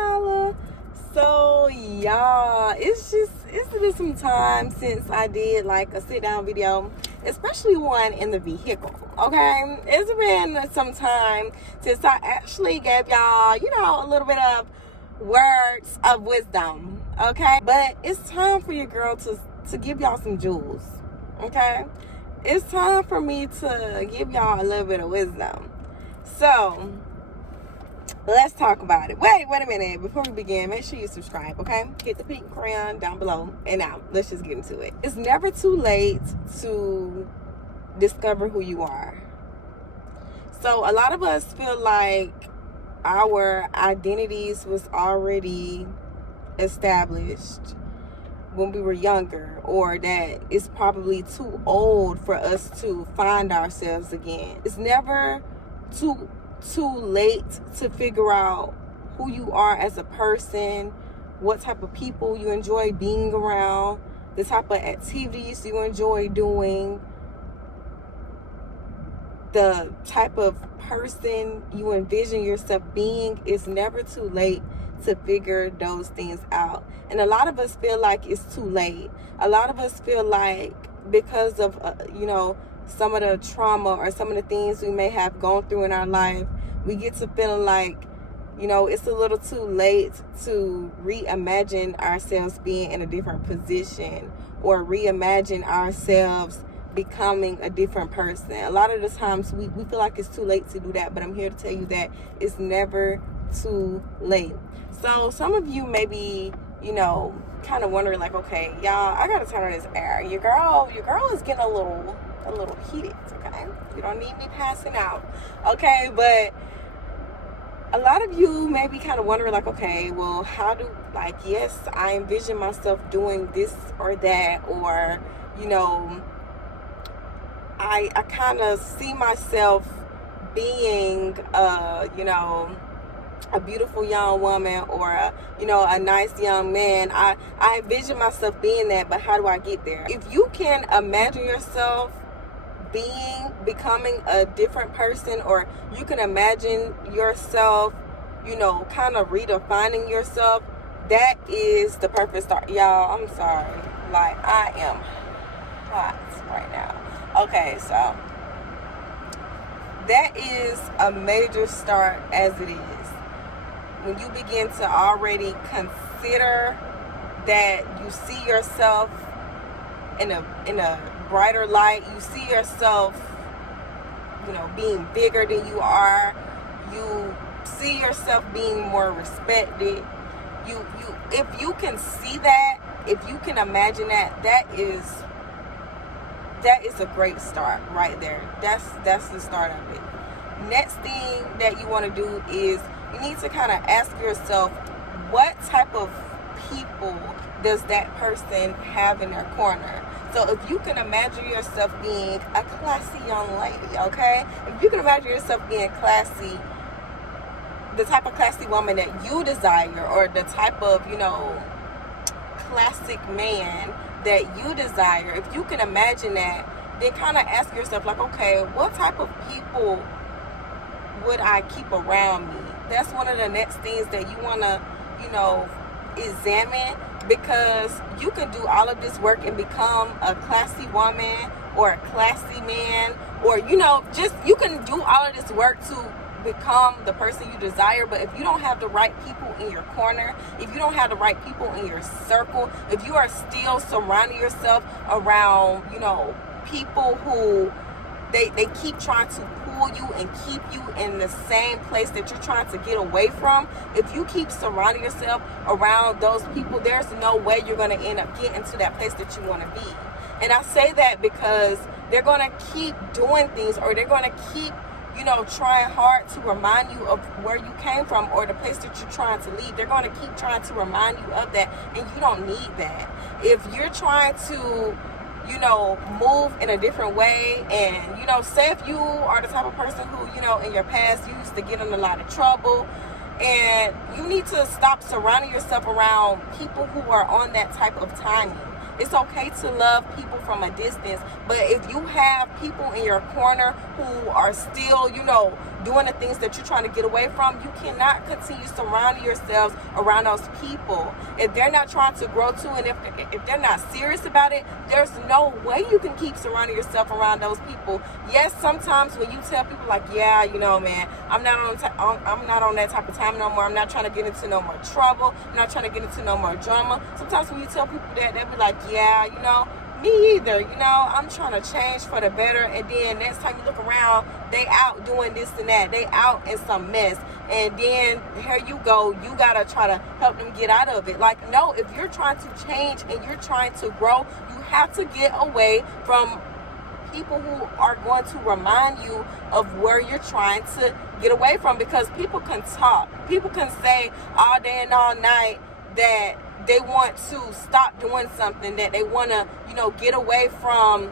holla. So y'all, it's been some time since I did like a sit down video, especially one in the vehicle. Okay, it's been some time since I actually gave y'all, a little bit of words of wisdom. Okay, but it's time for your girl to give y'all some jewels. Okay, it's time for me to give y'all a little bit of wisdom. So let's talk about it. Wait a minute. Before we begin, make sure you subscribe, okay? Hit the pink crayon down below. And now, let's just get into it. It's never too late to discover who you are. So a lot of us feel like our identities was already established when we were younger, or that it's probably too old for us to find ourselves again. It's never too late to figure out who you are as a person, what type of people you enjoy being around, the type of activities you enjoy doing, the type of person you envision yourself being. It's never too late to figure those things out. And a lot of us feel like it's too late. A lot of us feel like because of some of the trauma or some of the things we may have gone through in our life, we get to feeling like, it's a little too late to reimagine ourselves being in a different position or reimagine ourselves becoming a different person. A lot of the times we feel like it's too late to do that, but I'm here to tell you that it's never too late. So some of you may be, kind of wondering like, okay, y'all, I gotta turn on this air. Your girl is getting a little heated, okay? You don't need me passing out, okay? But a lot of you may be kind of wondering like, okay, well, yes, I envision myself doing this or that, or, I kind of see myself being, a beautiful young woman, or a nice young man. I envision myself being that, but how do I get there? If you can imagine yourself becoming a different person, or you can imagine yourself, kind of redefining yourself, that is the perfect start. Y'all, I'm sorry. Like, I am hot right now. Okay, so that is a major start as it is. When you begin to already consider that you see yourself in a brighter light, you see yourself, being bigger than you are, you see yourself being more respected. If you can see that, if you can imagine that, that is a great start right there. That's the start of it. Next thing that you want to do is you need to kind of ask yourself, what type of people does that person have in their corner? So if you can imagine yourself being a classy young lady, okay? If you can imagine yourself being classy, the type of classy woman that you desire, or the type of, classic man that you desire, if you can imagine that, then kind of ask yourself like, okay, what type of people would I keep around me? That's one of the next things that you want to, examine, because you can do all of this work and become a classy woman or a classy man, or, you can do all of this work to become the person you desire, but if you don't have the right people in your corner, if you don't have the right people in your circle, if you are still surrounding yourself around, people who they keep trying to pull you and keep you in the same place that you're trying to get away from, if you keep surrounding yourself around those people, there's no way you're going to end up getting to that place that you want to be. And I say that because they're going to keep doing things, or they're going to keep trying hard to remind you of where you came from, or the place that you're trying to leave. They're going to keep trying to remind you of that, and you don't need that. If you're trying to move in a different way, and say if you are the type of person who in your past you used to get in a lot of trouble, and you need to stop surrounding yourself around people who are on that type of timing. It's okay to love people from a distance, but if you have people in your corner who are still, doing the things that you're trying to get away from, you cannot continue surrounding yourselves around those people. If they're not trying to grow too, and if they're not serious about it, there's no way you can keep surrounding yourself around those people. Yes, sometimes when you tell people like, yeah, you know, man, I'm not on that type of time no more. I'm not trying to get into no more trouble. I'm not trying to get into no more drama. Sometimes when you tell people that, they'll be like, yeah, you know, me either, you know, I'm trying to change for the better. And then next time you look around, they out doing this and that. They out in some mess. And then here you go, you gotta try to help them get out of it. Like, no, if you're trying to change and you're trying to grow, you have to get away from people who are going to remind you of where you're trying to get away from. Because people can talk, people can say all day and all night that they want to stop doing something, that they want to, you know, get away from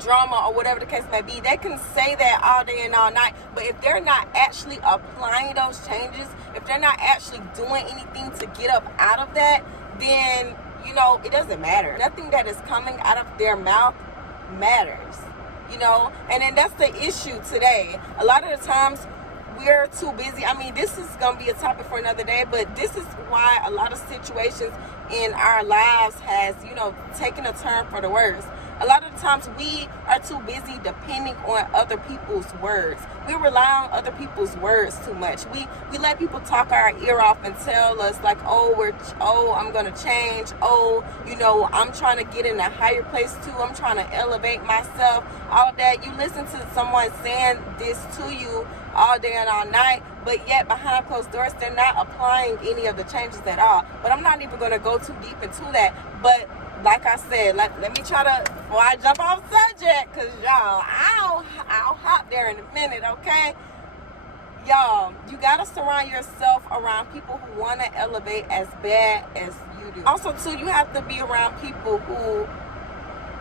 drama or whatever the case may be. They can say that all day and all night, but if they're not actually applying those changes, if they're not actually doing anything to get up out of that, then, you know, it doesn't matter. Nothing that is coming out of their mouth matters, you know. And then that's the issue today. A lot of the times we're too busy. I mean, this is going to be a topic for another day, but this is why a lot of situations in our lives has, you know, taken a turn for the worse. A lot of the times we are too busy depending on other people's words. We rely on other people's words too much. We let people talk our ear off and tell us like, I'm going to change. Oh, you know, I'm trying to get in a higher place too. I'm trying to elevate myself. All of that. You listen to someone saying this to you all day and all night, but yet behind closed doors, they're not applying any of the changes at all. But I'm not even going to go too deep into that. But like I said, let me try to, before I jump off subject, because y'all, I'll hop there in a minute, okay? Y'all, you got to surround yourself around people who want to elevate as bad as you do. Also, too, you have to be around people who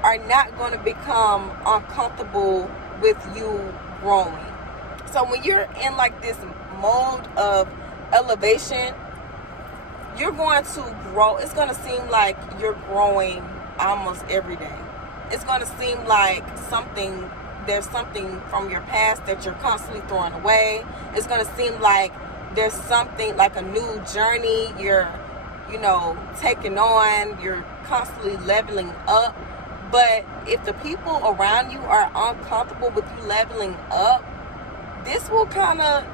are not going to become uncomfortable with you growing. So when you're in like this mode of elevation, you're going to grow. It's going to seem like you're growing almost every day. It's going to seem like there's something from your past that you're constantly throwing away. It's going to seem like there's something like a new journey you're, you know, taking on. You're constantly leveling up. But if the people around you are uncomfortable with you leveling up, this will kind of,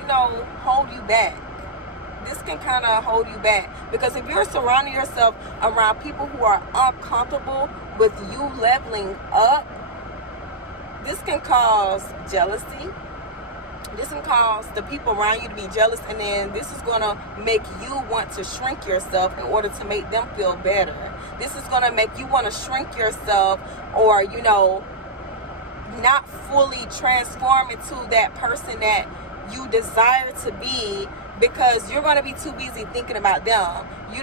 you know, hold you back. This can kind of hold you back, because if you're surrounding yourself around people who are uncomfortable with you leveling up, this can cause jealousy. This can cause the people around you to be jealous, and then this is going to make you want to shrink yourself in order to make them feel better. This is going to make you want to shrink yourself, or, you know, not fully transform into that person that you desire to be, because you're going to be too busy thinking about them. You're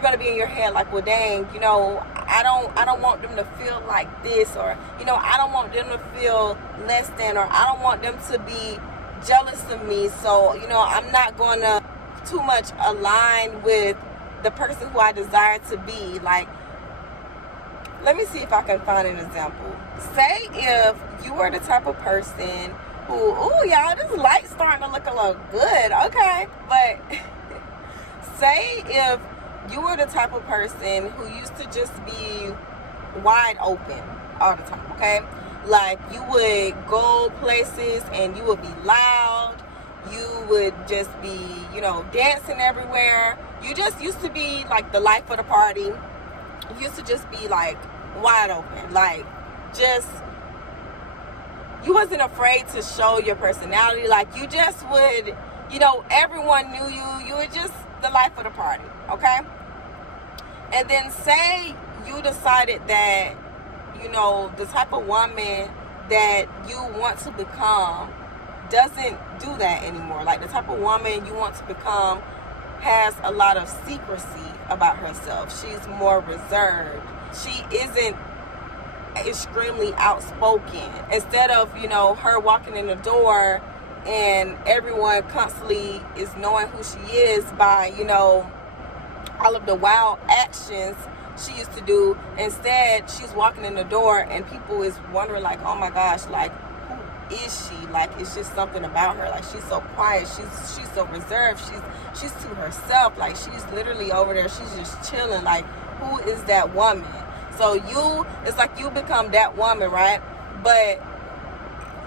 going to be in your head like, well, dang, you know, I don't want them to feel like this, or, you know, I don't want them to feel less than, or I don't want them to be jealous of me. So, you know, I'm not going to too much align with the person who I desire to be. Like, let me see if I can find an example. Say if you were the type of person who, ooh, y'all, this light's starting to look a little good, okay? But say if you were the type of person who used to just be wide open all the time, okay? Like, you would go places and you would be loud. You would just be, you know, dancing everywhere. You just used to be like the life of the party. You used to just be like wide open, like just, you wasn't afraid to show your personality. Like, you just would, you know, everyone knew you. You were just the life of the party, okay? And then say you decided that, you know, the type of woman that you want to become doesn't do that anymore. Like, the type of woman you want to become has a lot of secrecy about herself. She's more reserved. She isn't extremely outspoken. Instead of, you know, her walking in the door and everyone constantly is knowing who she is by, you know, all of the wild actions she used to do. Instead, she's walking in the door and people is wondering like, oh my gosh, like, who is she? Like, it's just something about her. Like, she's so quiet. She's so reserved. She's to herself. Like, she's literally over there. She's just chilling. Like, who is that woman? So it's like you become that woman, right? But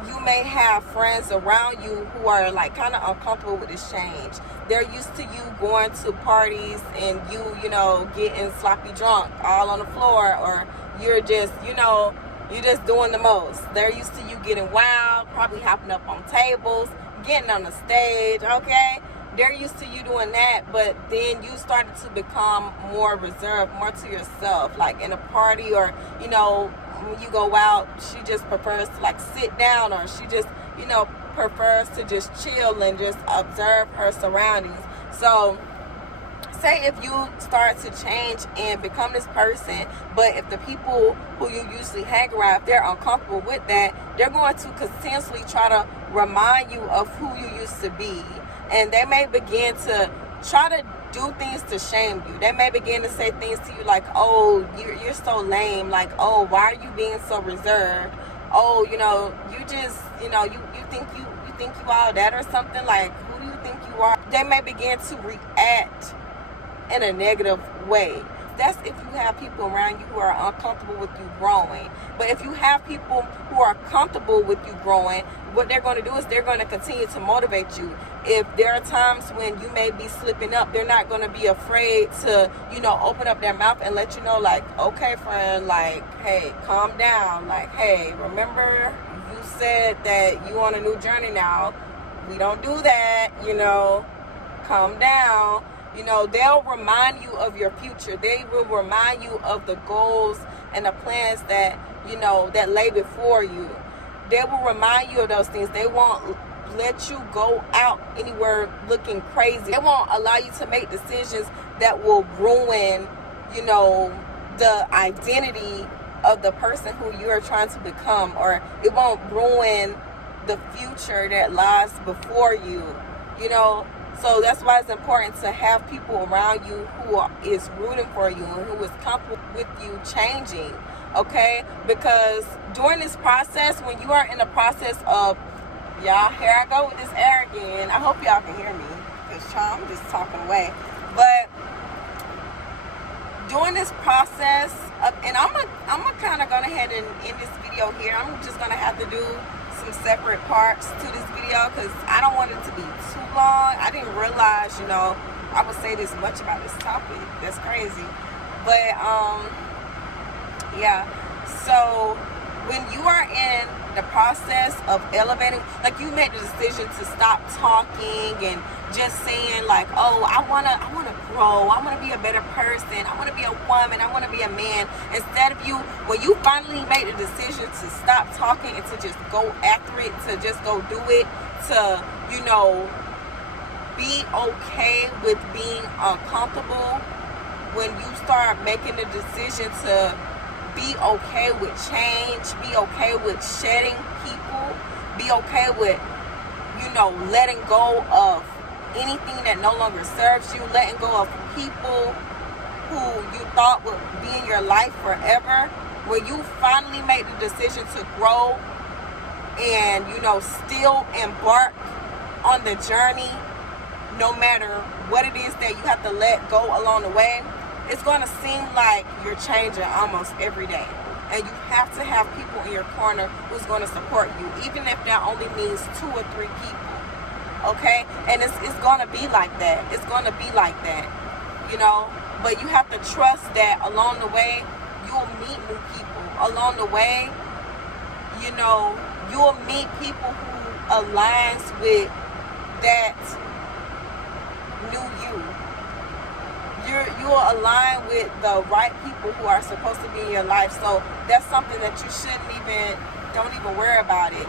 you may have friends around you who are like kind of uncomfortable with this change. They're used to you going to parties and you know, getting sloppy drunk all on the floor, or you're just, you're just doing the most. They're used to you getting wild, probably hopping up on tables, getting on the stage, okay? They're used to you doing that, but then you started to become more reserved, more to yourself. Like in a party, or, when you go out, she just prefers to like sit down, or she just, prefers to just chill and just observe her surroundings. So say if you start to change and become this person, but if the people who you usually hang around, if they're uncomfortable with that, they're going to continuously try to remind you of who you used to be. And they may begin to try to do things to shame you. They may begin to say things to you like, oh, you're so lame. Like, oh, why are you being so reserved? Oh, you just, you think you all that or something. Like, who do you think you are? They may begin to react in a negative way. That's if you have people around you who are uncomfortable with you growing. But if you have people who are comfortable with you growing, what they're going to do is they're going to continue to motivate you. If there are times when you may be slipping up, they're not going to be afraid to, open up their mouth and let you know, like, okay, friend, like, hey, calm down. Like, hey, remember you said that you on a new journey now. We don't do that, calm down. They'll remind you of your future. They will remind you of the goals and the plans that, that lay before you. They will remind you of those things. They won't let you go out anywhere looking crazy. They won't allow you to make decisions that will ruin, the identity of the person who you're trying to become, or it won't ruin the future that lies before you, So that's why it's important to have people around you who is rooting for you and who is comfortable with you changing, okay? Because during this process, when you are in the process of, y'all, here I go with this air again. I hope y'all can hear me, because I'm just talking away. But during this process of, and I'm gonna kind of go ahead and end this video here. I'm just gonna have to do some separate parts to this video because I don't want it to be too long. I didn't realize, I would say this much about this topic. That's crazy. But yeah. So when you are in the process of elevating, like you made the decision to stop talking and just saying like, oh, I wanna grow, I wanna be a better person, I wanna be a woman, I wanna be a man. Instead of when you finally made the decision to stop talking and to just go after it, to just go do it, to, be okay with being uncomfortable, when you start making the decision to be okay with change, be okay with shedding people, be okay with, letting go of anything that no longer serves you, letting go of people who you thought would be in your life forever. When you finally make the decision to grow and, still embark on the journey, no matter what it is that you have to let go along the way, it's going to seem like you're changing almost every day. And you have to have people in your corner who's going to support you, even if that only means 2 or 3 people. Okay? And it's going to be like that. It's going to be like that. But you have to trust that along the way, you'll meet new people. Along the way, you'll meet people who aligns with that new you. You'll align with the right people who are supposed to be in your life. So that's something that you don't even worry about it.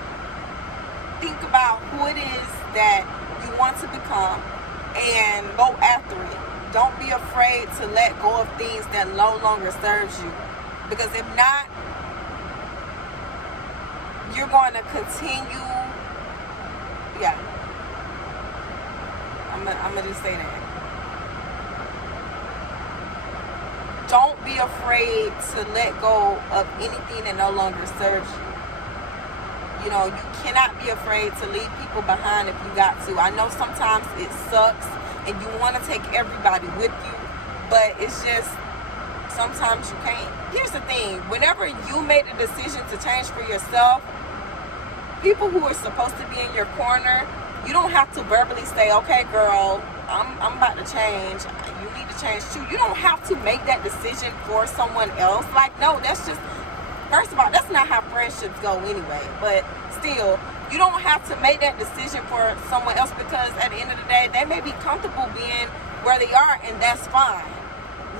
Think about who it is that you want to become and go after it. Don't be afraid to let go of things that no longer serves you. Because if not, you're going to continue. Yeah. I'm going to just say that. Don't be afraid to let go of anything that no longer serves you. You know, you cannot be afraid to leave people behind if you got to. I know sometimes it sucks and you want to take everybody with you, but it's just sometimes you can't. Here's the thing, whenever you made the decision to change for yourself, people who are supposed to be in your corner, you don't have to verbally say, okay girl, I'm about to change, you need to change too. You don't have to make that decision for someone else. Like, no, that's just, first of all, that's not how friendships go anyway. But still, you don't have to make that decision for someone else, because at the end of the day, they may be comfortable being where they are, and that's fine.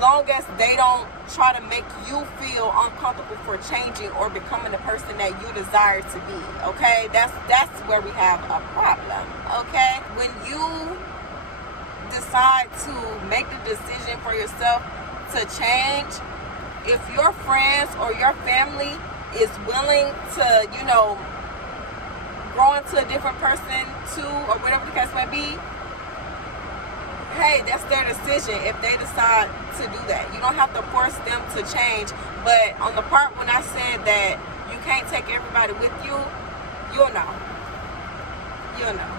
Long as they don't try to make you feel uncomfortable for changing or becoming the person that you desire to be. Okay, that's where we have a problem. Okay, when you decide to make the decision for yourself to change, if your friends or your family is willing to, you know, grow into a different person too, or whatever the case may be, hey, that's their decision if they decide to do that. You don't have to force them to change. But on the part when I said that you can't take everybody with you, you'll know. You'll know.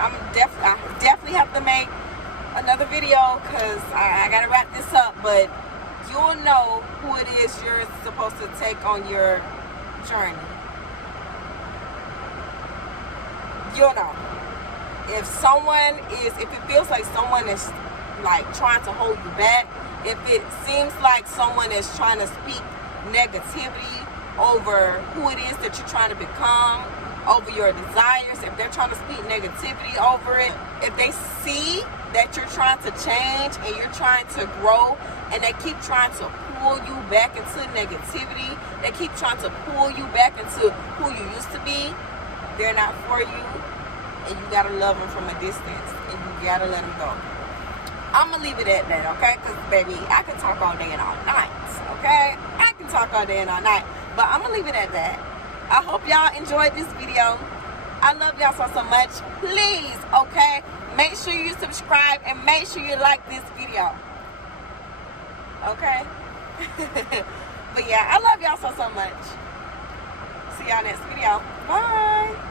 I definitely have to make another video because I gotta wrap this up, but you'll know who it is you're supposed to take on your journey. You'll know. If it feels like someone is like trying to hold you back, if it seems like someone is trying to speak negativity over who it is that you're trying to become, over your desires, if they're trying to speak negativity over it, if they see that you're trying to change and you're trying to grow and they keep trying to pull you back into negativity, they keep trying to pull you back into who you used to be, they're not for you, and you gotta love them from a distance, and you gotta let them go. I'm gonna leave it at that, okay? Because baby, I can talk all day and all night, okay? I can talk all day and all night, but I'm gonna leave it at that. I hope y'all enjoyed this video. I love y'all so much. Please, okay, make sure you subscribe and make sure you like this video, okay? But yeah, I love y'all so much. See y'all next video. Bye.